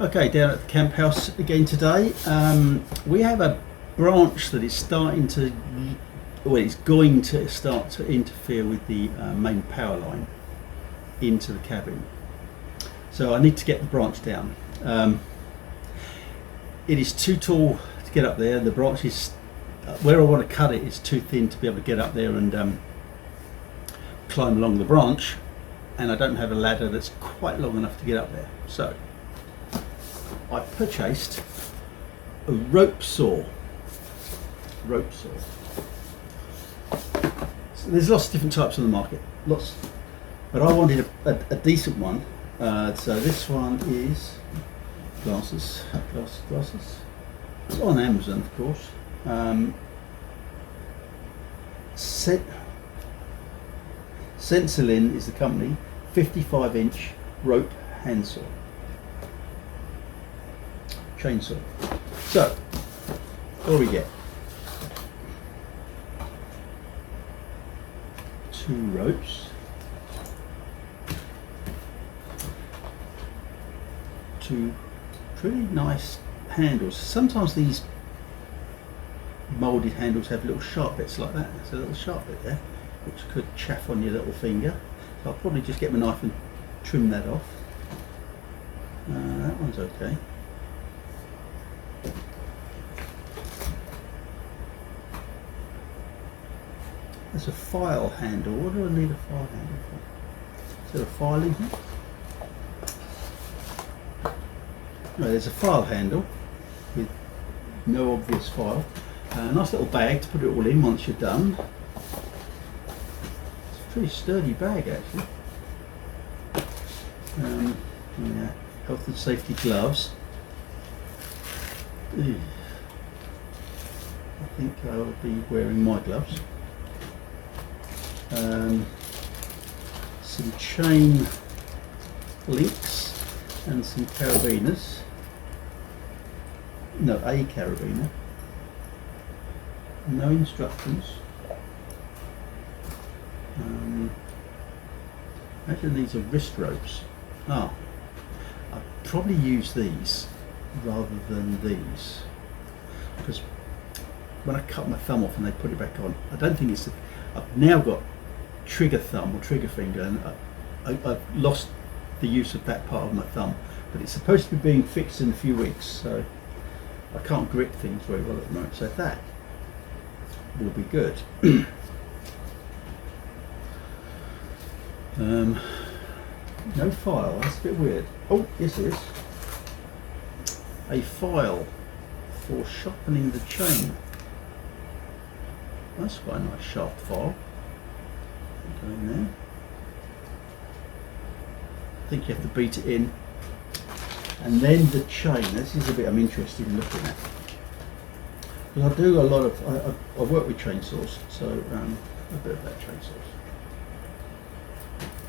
Okay, down at the camp house again today. We have a branch that is starting to, well, it's going to start to interfere with the main power line into the cabin. So I need to get the branch down. It is too tall to get up there. The branch is, where I want to cut it is too thin to be able to get up there and climb along the branch, and I don't have a ladder that's quite long enough to get up there. So I purchased a rope saw. So there's lots of different types on the market, lots, but I wanted a decent one. So this one is glasses. It's on Amazon, of course. Sensilin is the company. 55-inch rope handsaw. Chainsaw. So, what do we get? 2 ropes, 2 pretty nice handles. Sometimes these moulded handles have little sharp bits like that. There's a little sharp bit there, which could chaff on your little finger. So I'll probably just get my knife and trim that off. That one's okay. There's a file handle. What do I need a file handle for? Is there a file in here? No, there's a file handle with no obvious file. A nice little bag to put it all in once you're done. It's a pretty sturdy bag actually. Yeah, health and safety gloves. I think I'll be wearing my gloves. Some chain links and some carabiners. No, a carabiner. No instructions. Actually, these are wrist ropes. I'll probably use these rather than these, because when I cut my thumb off and they put it back on, I don't think it's. I've now got trigger thumb or trigger finger, and I've lost the use of that part of my thumb. But it's supposed to be being fixed in a few weeks, so I can't grip things very well at the moment. So that will be good. No file, that's a bit weird. Oh, yes it is. A file for sharpening the chain. That's quite a nice sharp file. Go in there. I think you have to beat it in. And then the chain. This is a bit I'm interested in looking at. Because I do a lot of, I work with chainsaws, so a bit about chainsaws.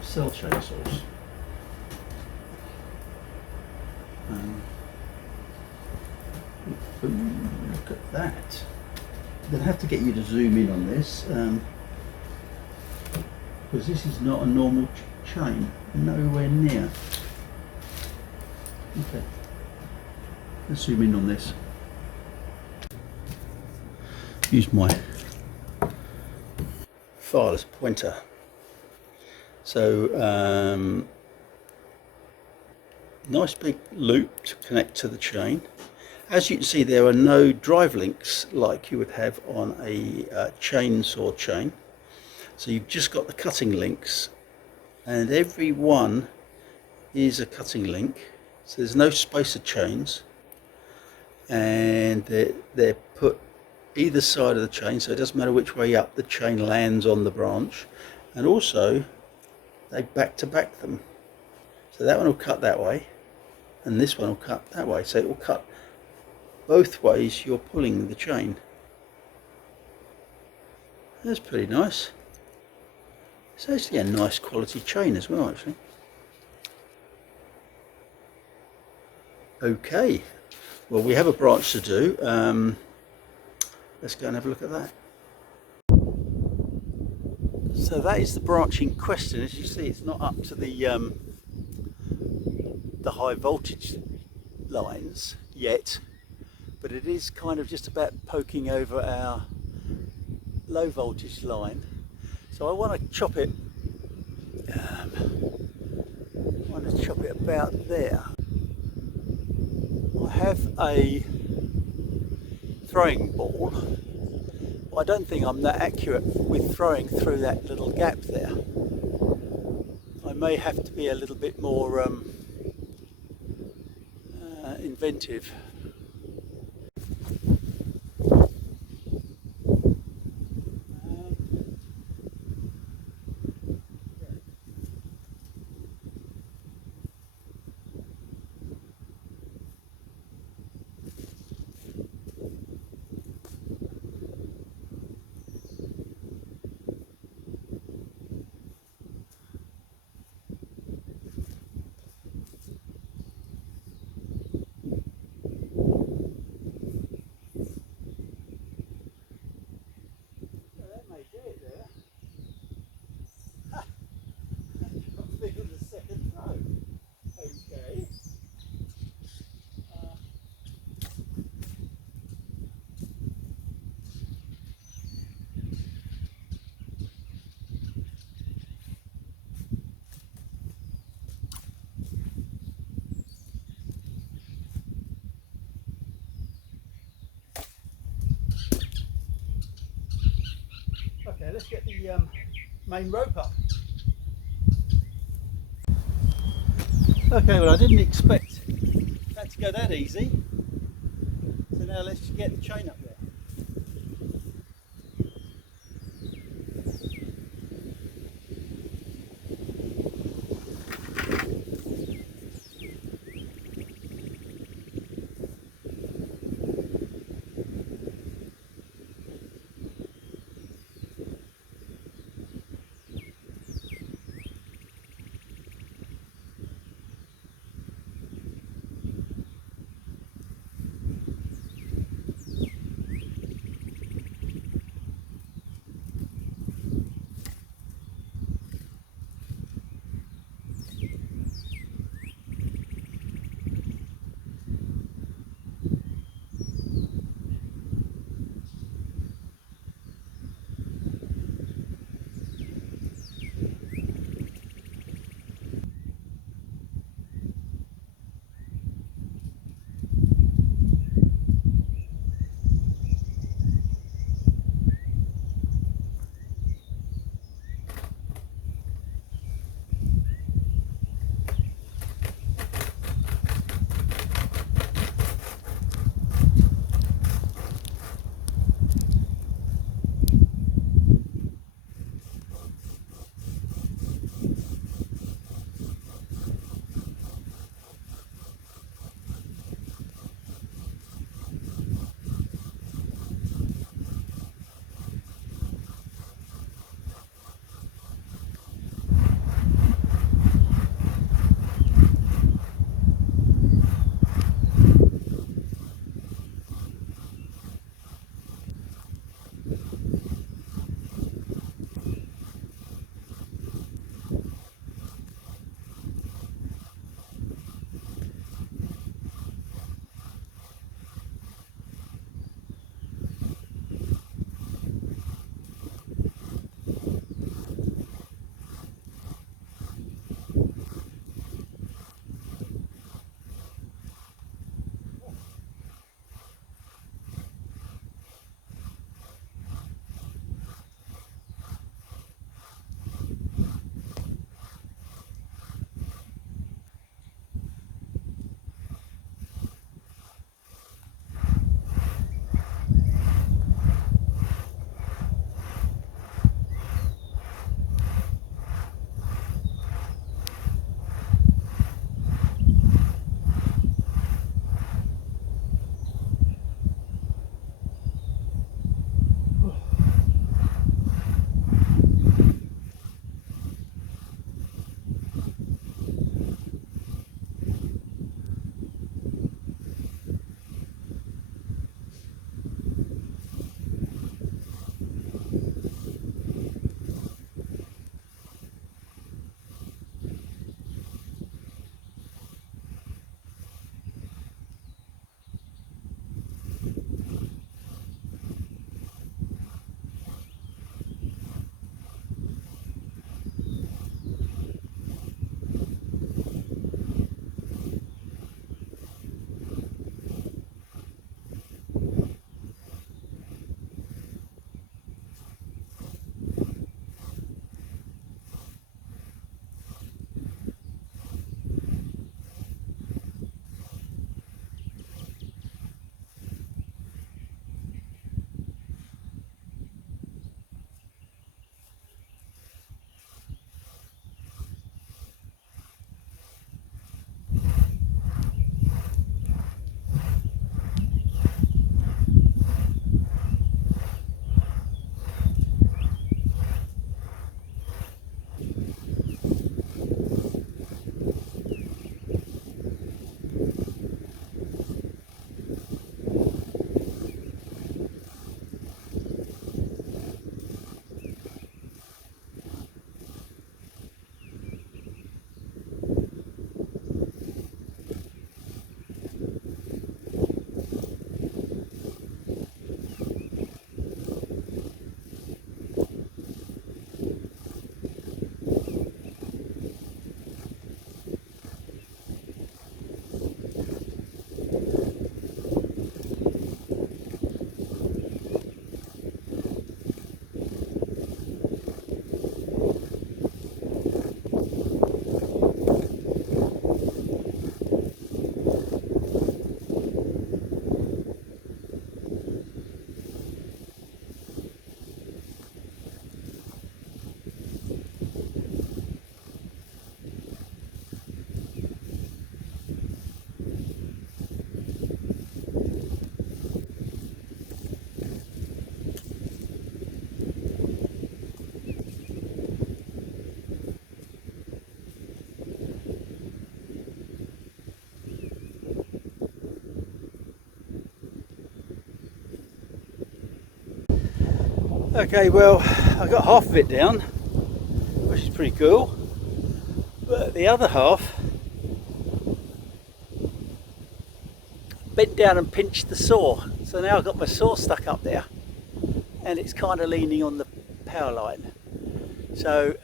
Sell chainsaws. Ooh, look at that. I'm going to have to get you to zoom in on this, because this is not a normal chain, nowhere near. Okay, let's zoom in on this. Use my file as a pointer. So, nice big loop to connect to the chain. As you can see, there are no drive links like you would have on a chainsaw chain. So you've just got the cutting links, and every one is a cutting link. So there's no spacer chains, and they're put either side of the chain, so it doesn't matter which way up the chain lands on the branch. And also they back to back them, so that one will cut that way and this one will cut that way, so it will cut both ways you're pulling the chain. That's pretty nice. It's actually a nice quality chain as well, actually. Okay, well, we have a branch to do. Let's go and have a look at that. So that is the branch in question. As you see, it's not up to the high voltage lines yet, but it is kind of just about poking over our low voltage line. So I want to chop it. I want to chop it about there. I have a throwing ball. I don't think I'm that accurate with throwing through that little gap there. I may have to be a little bit more inventive. Okay, let's get the main rope up. Okay, well I didn't expect that to go that easy. So now let's just get the chain up there. Okay, well, I got half of it down, which is pretty cool, but the other half bent down and pinched the saw, so now I've got my saw stuck up there and it's kind of leaning on the power line, so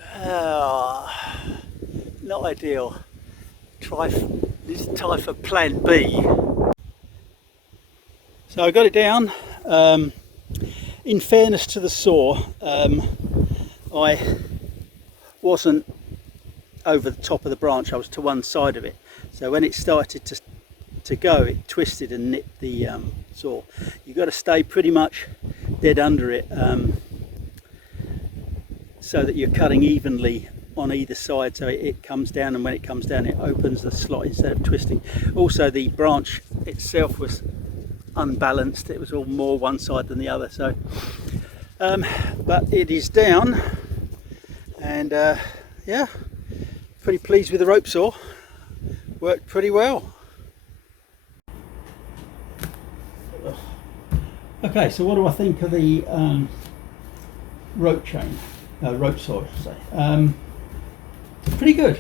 not ideal. This is time for plan B. So I got it down. In fairness to the saw, I wasn't over the top of the branch, I was to one side of it. So when it started to go, it twisted and nipped the saw. You've got to stay pretty much dead under it so that you're cutting evenly on either side, so it comes down, and when it comes down it opens the slot instead of twisting. Also, the branch itself was unbalanced, it was all more one side than the other, so but it is down, and yeah, pretty pleased with the rope saw. Worked pretty well. Okay, so what do I think of the rope saw, I should say. Pretty good.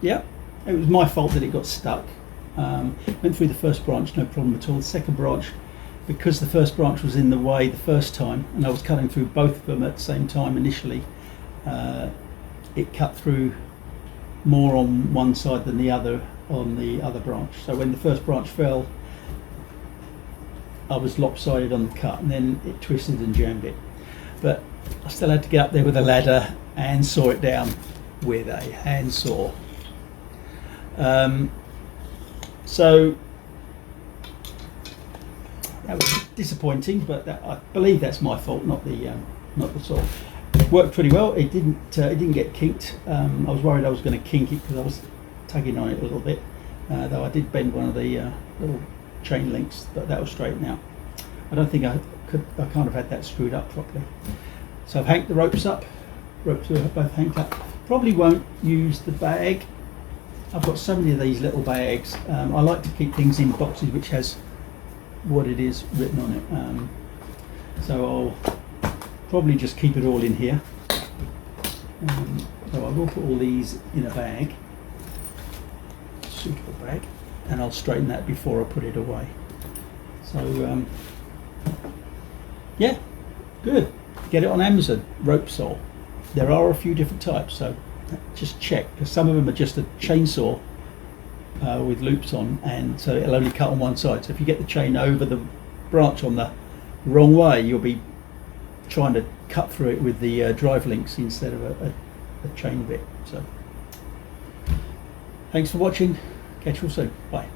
Yeah, it was my fault that it got stuck. Went through the first branch, no problem at all. The second branch, because the first branch was in the way the first time, and I was cutting through both of them at the same time initially, it cut through more on one side than the other on the other branch. So when the first branch fell, I was lopsided on the cut, and then it twisted and jammed it. But I still had to get up there with a ladder and saw it down with a handsaw. So that was disappointing, but I believe that's my fault, not the saw. It worked pretty well. It didn't get kinked. I was worried I was going to kink it because I was tugging on it a little bit, though I did bend one of the little chain links, but that will straighten out. I don't think I can't have had that screwed up properly. So I've hanked the ropes up. Ropes are both hanked up. Probably won't use the bag. I've got so many of these little bags. I like to keep things in boxes which has what it is written on it. So I'll probably just keep it all in here. So I will put all these in a bag, suitable bag, and I'll straighten that before I put it away. So yeah, good. Get it on Amazon, rope saw. There are a few different types, so just check, because some of them are just a chainsaw with loops on, and so it'll only cut on one side. So if you get the chain over the branch on the wrong way, you'll be trying to cut through it with the drive links instead of a chain bit. So thanks for watching. Catch you all soon. Bye.